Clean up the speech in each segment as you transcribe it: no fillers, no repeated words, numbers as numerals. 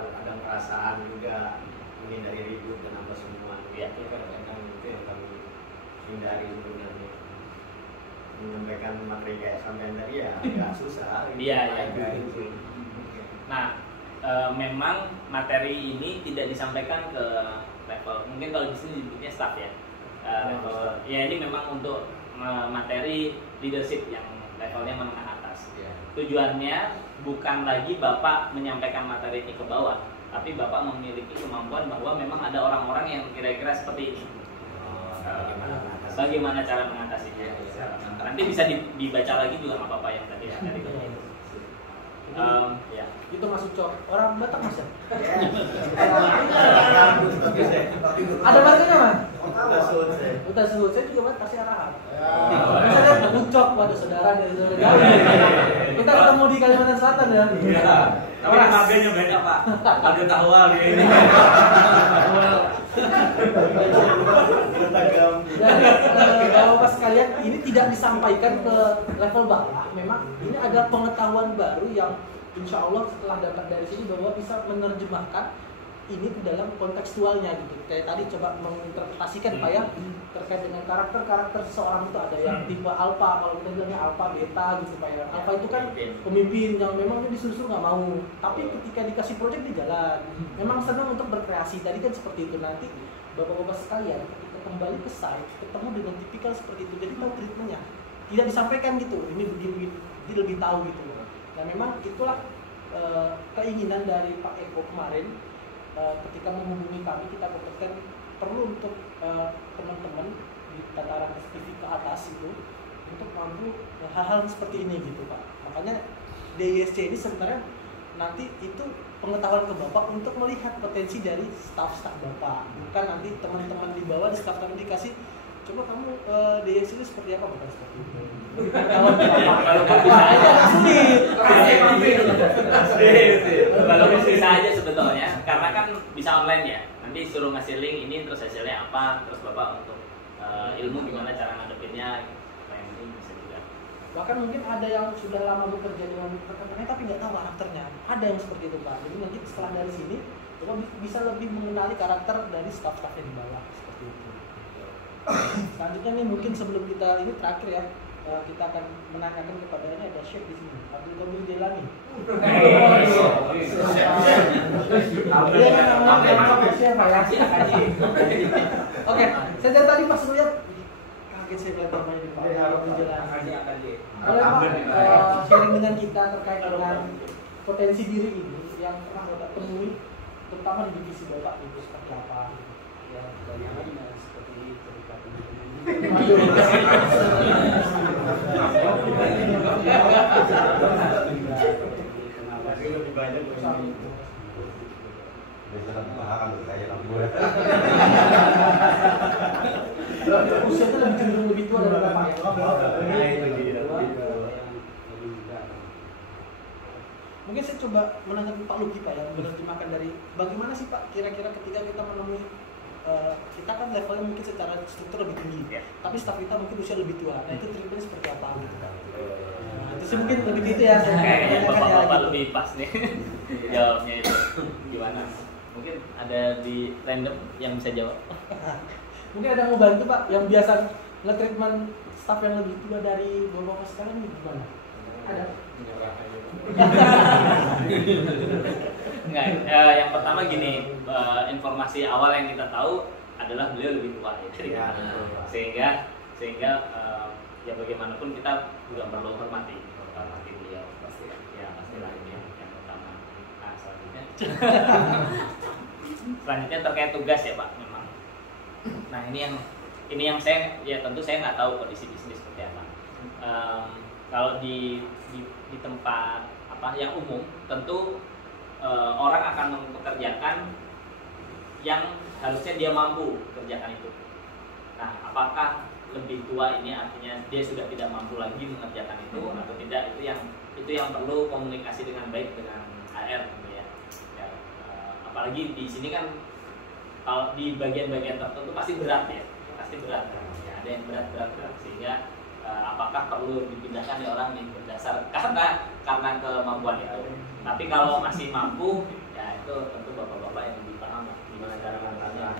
ada perasaan juga, menghindari ribut dan apa semua. Ya, itu kadang-kadang itu yang kami hindari sebenarnya. Menyampaikan materi kayak sampean tadi ya agak susah. Iya, gitu. Nah, memang materi ini tidak disampaikan ke level, mungkin kalau di sini disebutnya staff ya. Level, ya ini memang untuk materi leadership yang levelnya menengah atas. Tujuannya bukan lagi Bapak menyampaikan materi ini ke bawah, tapi Bapak memiliki kemampuan bahwa memang ada orang-orang yang kira-kira seperti ini. Bagaimana cara mengatasinya? Nanti bisa dibaca lagi juga nggak apa-apa yang tadi. Ya. Itu masuk cok orang Batak mas ya? Ada bahasanya mas? Udah sulit, saya juga mas kasih arahan. Misalnya ucok pada saudara dari saudara. Kita ketemu di Kalimantan Selatan ya. Tapi harganya beda pak. Ada tawal dia ini. Bapak sekalian, ini tidak disampaikan ke level bawah. Memang ini ada pengetahuan baru yang insya Allah setelah dapat dari sini bahwa bisa menerjemahkan ini ke dalam kontekstualnya gitu. Kayak tadi coba menginterpretasikan Pak ya, terkait dengan karakter seseorang itu ada yang tipe alpha, kalau kita bilangnya alpha, beta gitu Pak ya. Alpha itu kan pemimpin yang memang disuruh nggak mau, tapi ketika dikasih proyek di jalan, memang senang untuk berkreasi. Tadi kan seperti itu. Nanti bapak-bapak sekalian ketika kembali ke site ketemu dengan tipikal seperti itu, jadi tahu treatmentnya. Tidak disampaikan gitu, ini begini, dia lebih tahu gitu. Nah memang itulah keinginan dari Pak Eko kemarin. Ketika menghubungi kami, kita berpikir perlu untuk teman-teman di tataran TV ke atas itu untuk mampu hal-hal seperti ini gitu Pak. Makanya DISC ini sebenarnya nanti itu pengetahuan ke Bapak untuk melihat potensi dari staf-staf Bapak, bukan nanti teman-teman di bawah di staf kami dikasih coba kamu DISC ini seperti apa, bukan seperti itu. Kalau bisa aja sebetulnya, karena kan bisa online ya. Nanti suruh ngasih link ini, terus hasilnya apa, terus Bapak untuk ilmu gimana cara ngadepinnya, kayak ini bisa juga. Bahkan mungkin ada yang sudah lama bekerja dengan rekan-rekannya tapi nggak tahu karakternya. Ada yang seperti itu Pak. Jadi nanti setelah dari sini, Bapak bisa lebih mengenali karakter dari staf-staf yang di bawah seperti itu. Selanjutnya nih mungkin sebelum kita ini terakhir ya. Kita akan menanyakan kepadanya, ada chef di sini, Abdul Qadir Jailani. Dia kan namanya chef ya. Oke, saya dari tadi pas lihat kaget saya lihat namanya di Pak Abdul Jailani. Boleh Pak sharing dengan kita terkait dengan potensi diri ini yang pernah Bapak temui, terutama di divisi Bapak itu seperti apa? Ya, kebanyakan seperti cerita lebih banyak usia itu lebih cenderung lebih tua dari Bapak ya? Mungkin saya coba menanyakan Pak Luki Pak ya, menerjemahkan dari bagaimana sih Pak kira-kira ketika kita menemui kita kan levelnya mungkin secara struktur lebih tinggi, tapi staf kita mungkin usia lebih tua. Nah itu treatmentnya seperti apa gitu? Itu sih mungkin lebih gitu ya. Kayaknya bapak-bapak lebih pas nih jawabnya itu. Gimana? Mungkin ada di random yang bisa jawab. Mungkin ada yang mau bantu Pak, yang biasa nge-treatment staf yang lebih tua dari bapak sekarang gimana? Ada? Enggak, yang pertama gini, informasi awal yang kita tahu adalah beliau lebih tua ya, sehingga ya bagaimanapun kita juga perlu hormati beliau pasti ya pastilah ini yang pertama. Nah selanjutnya terkait tugas ya Pak memang. Nah ini yang saya ya tentu saya nggak tahu kondisi bisnis seperti apa. Kalau di tempat apa yang umum tentu orang akan mempekerjakan yang harusnya dia mampu kerjakan itu. Nah, apakah lebih tua ini artinya dia sudah tidak mampu lagi mengerjakan itu atau tidak, itu yang perlu komunikasi dengan baik dengan HR gitu ya. Apalagi di sini kan kalau di bagian-bagian tertentu pasti berat ya, pasti berat kan. Ya, ada yang berat sehingga apakah perlu dipindahkan nih orang nih berdasar karena kemampuan itu. Tapi kalau masih mampu, ya itu tentu bapak-bapak yang lebih paham gimana cara mengatasinya.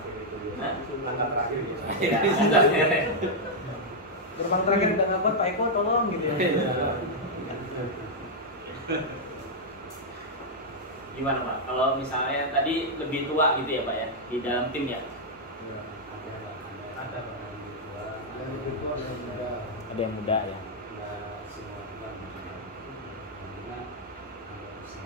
Langkah terakhir gitu. Ya, Gerbang terakhir udah nggak kuat, Pak Eko tolong gitu ya. Gimana Pak? Kalau misalnya tadi lebih tua gitu ya Pak ya di dalam tim ya? Ada Pak yang lebih tua. Yang lebih tua dan muda. Ada yang muda ya. Nggak semua juga muda. Karena ada usia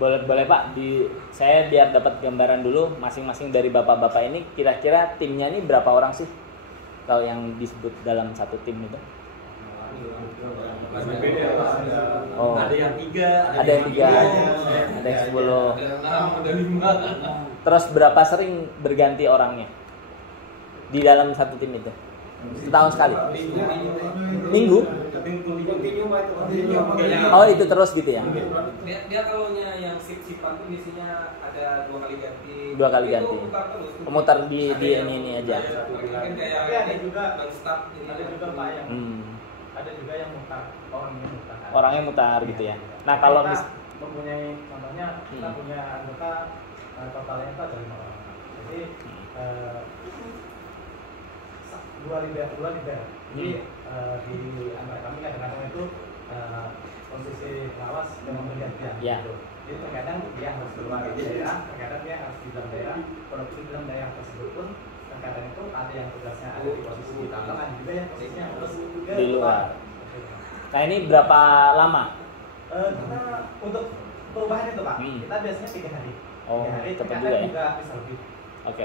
Boleh Pak, saya biar dapat gambaran dulu masing-masing dari bapak-bapak ini kira-kira timnya ini berapa orang sih? Kalau yang disebut dalam satu tim itu? Oh. Ada yang 3, Ada yang 3, ada yang 10. ada 5. Terus berapa sering berganti orangnya di dalam satu tim itu? Setahun sekali? Minggu? Oh itu terus gitu ya? Dia kalau yang sip-sipan tuh biasanya ada 2 kali ganti. 2 kali Itu ganti. putar terus. Pemutar di ini aja. Kan kayak Tapi ada juga non-stop. ada juga Pak yang Ada juga yang mutar, orangnya mutar. Orangnya mutar gitu ya. Nah kalau kita mempunyai contohnya kita punya anggota totalnya itu ada 5 orang. Jadi 2 libero. Jadi di antara kami kadang-kadang itu posisi pengawas memang bergantian. Ya. Gitu. Jadi terkadang dia harus keluar dari daerah, terkadang dia harus di dalam daerah. Kalau di dalam daerah tersebut pun terkadang itu ada yang tugasnya ada di posisi di dalam, ada juga yang posisinya harus di luar. Nah ini berapa lama? Kita untuk perubahan itu Pak, kita biasanya 3 hari. Oh, 3 hari cepat terkadang juga ya? juga bisa lebih. Oke.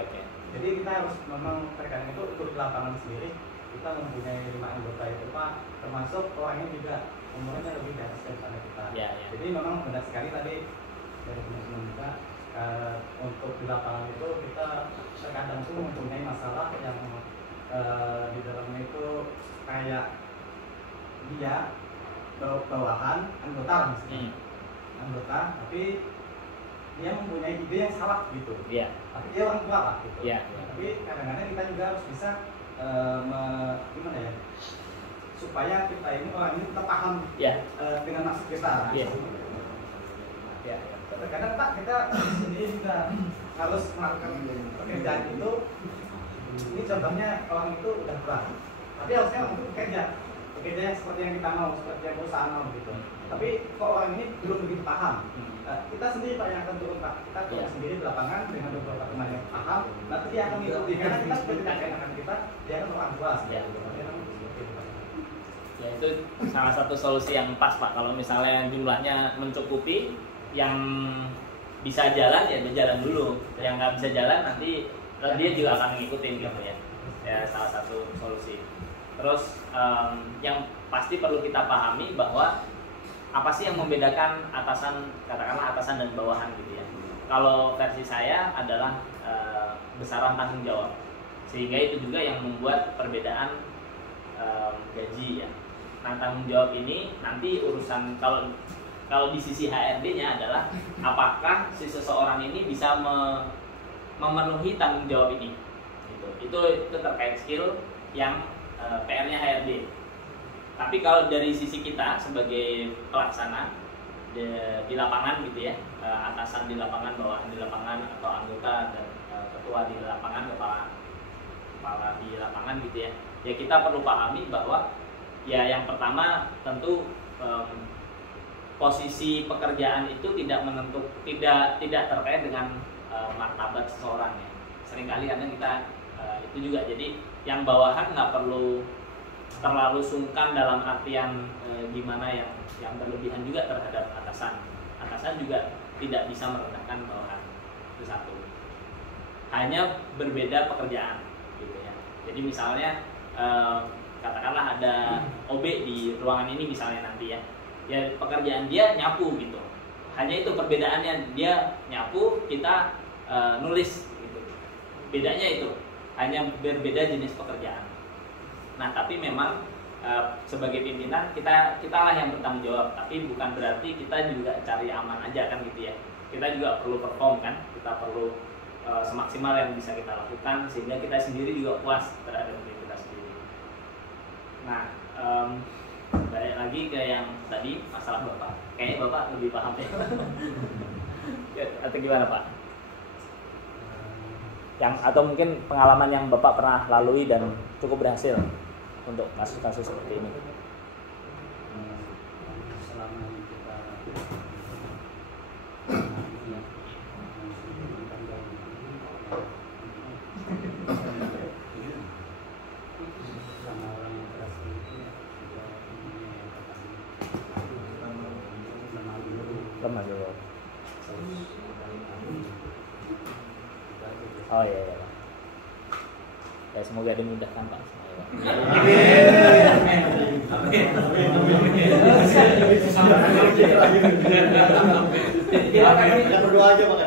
Jadi kita harus memang terkadang itu untuk di lapangan sendiri kita mempunyai 5 anggota itu Pak, termasuk orangnya juga umurnya lebih di atas daripada kita. Ya. Jadi memang benar sekali tadi dari teman-teman juga untuk di lapangan itu kita terkadang tuh mempunyai masalah yang di dalamnya itu kayak dia bawahan anggota misalnya. Anggota tapi dia mempunyai ide yang salah gitu. Iya. Tapi dia orang tua Pak gitu. Iya. Tapi kadang-kadang kita juga harus bisa gimana ya? Supaya kita ini orang ini kita paham dengan maksud kita. Iya. Ya. Terkadang Pak kita sendiri juga harus melakukan pekerjaan itu. Ini contohnya orang itu udah kurang. Tapi harusnya orang itu bekerja yang seperti yang kita mau, seperti yang perusahaan mau gitu. Tapi kok orang ini belum begitu paham. Kita sendiri Pak yang akan turun Pak. Kita turun sendiri di lapangan dengan beberapa teman yang paham. Nanti dia akan mengikuti. Karena kita seperti anak kita, dia akan orang tua. Ya itu salah satu solusi yang pas Pak. Kalau misalnya jumlahnya mencukupi, yang bisa jalan ya berjalan dulu. Yang nggak bisa jalan nanti dia juga akan ngikutin gitu ya. Ya salah satu solusi. Terus yang pasti perlu kita pahami bahwa apa sih yang membedakan atasan, katakanlah atasan dan bawahan gitu ya. Kalau versi saya adalah besaran tanggung jawab, sehingga itu juga yang membuat perbedaan gaji ya. Nah tanggung jawab ini nanti urusan kalau di sisi HRD-nya adalah apakah si seseorang ini bisa memenuhi tanggung jawab ini. Itu terkait skill yang PR-nya HRD. Tapi kalau dari sisi kita sebagai pelaksana di lapangan gitu ya, atasan di lapangan, bawahan di lapangan, atau anggota dan ketua di lapangan, kepala di lapangan gitu ya, ya kita perlu pahami bahwa ya yang pertama tentu posisi pekerjaan itu tidak terkait dengan martabat seseorang ya. Seringkali kadang kita itu juga, jadi yang bawahan nggak perlu terlalu sungkan dalam artian gimana yang berlebihan juga terhadap atasan. Atasan juga tidak bisa merendahkan bawahan, itu satu. Hanya berbeda pekerjaan gitu ya. Jadi misalnya katakanlah ada OB di ruangan ini misalnya nanti ya, pekerjaan dia nyapu gitu. Hanya itu perbedaannya, dia nyapu, kita nulis gitu. Bedanya itu, hanya berbeda jenis pekerjaan. Nah tapi memang sebagai pimpinan kitalah yang bertanggung jawab, tapi bukan berarti kita juga cari aman aja kan gitu ya. Kita juga perlu perform kan, kita perlu semaksimal yang bisa kita lakukan sehingga kita sendiri juga puas terhadap diri kita sendiri. Nah, balik lagi ke yang tadi masalah Bapak. Kayaknya Bapak lebih paham ya. Atau gimana Pak? Yang atau mungkin pengalaman yang Bapak pernah lalui dan cukup berhasil untuk kasus-kasus seperti ini. Selama ini kita sama orang yang keras itu juga Lemah dulu. Oh iya iya Pak. Ya semoga dimudahkan Pak semuanya Pak. Kita berdoa aja Pak.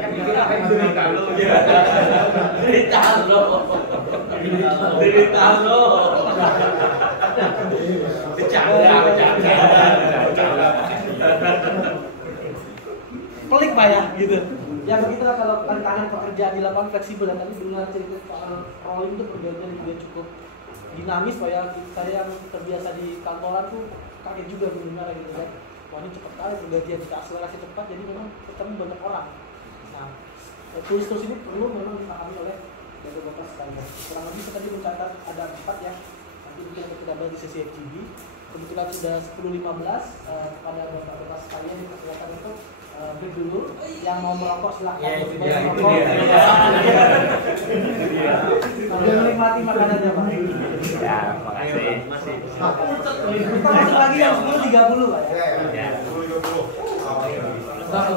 Pelik Pak ya gitu. Ya begitulah kalau tantangan pekerjaan di lapangan fleksibel, dan tadi dengar cerita soal rolling itu pergantian juga cukup dinamis Pak ya. Saya yang terbiasa di kantoran tuh kaget juga mendengar gitu kan. Wah ini cepat kali pergantian, kita akselerasi cepat, jadi memang ketemu banyak orang. Nah, tools-tools ini perlu memang dipahami oleh bapak-bapak sekalian. Kurang lebih saya tadi mencatat ada 4 ya. Nanti mungkin kita bahas di sesi FGD. Kebetulan sudah 10.15 pada bapak-bapak sekalian di kesempatan itu break dulu. Yang mau merokok silahkan merokok. Sambil menikmati makanannya Pak. Ya, makasih. Kita masuk lagi yang 10.30 Pak ya. Ya. 10.20. Nah,